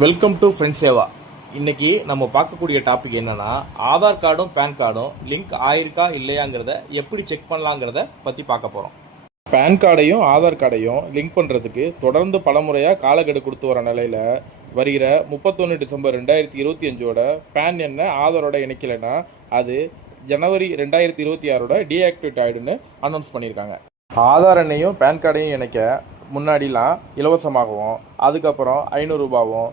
Welcome to friend Seva. இன்னைக்கு நம்ம பார்க்கக்கூடிய டாபிக் என்னன்னா, ஆதார் கார்டும் பேன் கார்டும் லிங்க் ஆயிருக்கா இல்லையாங்கிறத எப்படி செக் பண்ணலாங்கிறத பற்றி பார்க்க போகிறோம். பேன் கார்டையும் ஆதார் கார்டையும் லிங்க் பண்ணுறதுக்கு தொடர்ந்து பலமுறையாக காலக்கெடு கொடுத்து வர நிலையில் வருகிற 31 டிசம்பர் 2025 பேன் எண்ணை ஆதாரோட இணைக்கலைன்னா அது ஜனவரி 2026 டீஆக்டிவேட் ஆகிடுன்னு அனௌன்ஸ் பண்ணியிருக்காங்க. ஆதார் எண்ணையும் பேன் கார்டையும் இணைக்க முன்னாடிலாம் இலவசமாகவும் அதுக்கப்புறம் 500 ரூபாவும்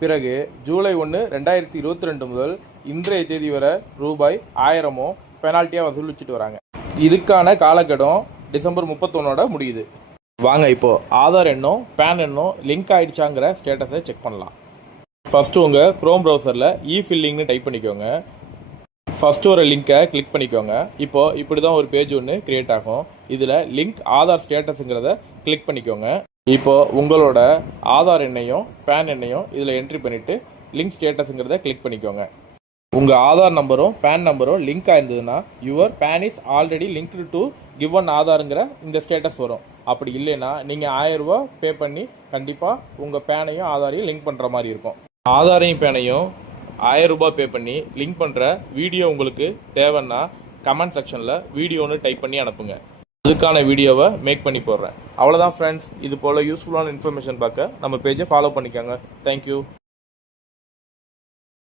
பிறகு ஜூலை 1, 2022 முதல் இன்றைய தேதி வரை ரூபாய் 1000 பெனால்ட்டியாக வசூலிச்சுட்டு வராங்க. இதுக்கான காலக்கெடும் டிசம்பர் 31 முடியுது. வாங்க இப்போ ஆதார் எண்ணும் பேன் எண்ணும் லிங்க் ஆயிடுச்சாங்கிற ஸ்டேட்டஸை செக் பண்ணலாம். ஃபர்ஸ்ட் உங்கள் குரோம் ப்ரௌசரில் இ-ஃபில்லிங்னு டைப் பண்ணிக்கோங்க. ஃபர்ஸ்ட் ஒரு லிங்கை கிளிக் பண்ணிக்கோங்க. இப்போ இப்படி தான் ஒரு பேஜ் ஒன்று கிரியேட் ஆகும். இதில் லிங்க் ஆதார் ஸ்டேட்டஸுங்கிறத கிளிக் பண்ணிக்கோங்க. இப்போ உங்களோட ஆதார் எண்ணையும் பேன் எண்ணையும் இதில் என்ட்ரி பண்ணிவிட்டு லிங்க் ஸ்டேட்டஸுங்கிறத கிளிக் பண்ணிக்கோங்க. உங்கள் ஆதார் நம்பரும் பேன் நம்பரும் லிங்க் ஆயிருந்ததுன்னா your PAN is already linked to given ஆதாருங்கிற இந்த ஸ்டேட்டஸ் வரும். அப்படி இல்லைன்னா நீங்கள் 1000 ரூபா பே பண்ணி கண்டிப்பாக உங்கள் பேனையும் ஆதாரையும் லிங்க் பண்ணுற மாதிரி இருக்கும். ஆதாரையும் பேனையும் 1000 ரூபாய் பே பண்ணி லிங்க் பண்ணுற வீடியோ உங்களுக்கு தேவைன்னா கமெண்ட் செக்ஷனில் வீடியோன்னு டைப் பண்ணி அனுப்புங்க. அதுக்கான வீடியோவை மேக் பண்ணி போடுறேன். அவ்வளோதான் ஃப்ரெண்ட்ஸ். இது போல் யூஸ்ஃபுல்லான இன்ஃபர்மேஷன் பார்க்க நம்ம பேஜை ஃபாலோ பண்ணிக்கோங்க. தேங்க்யூ.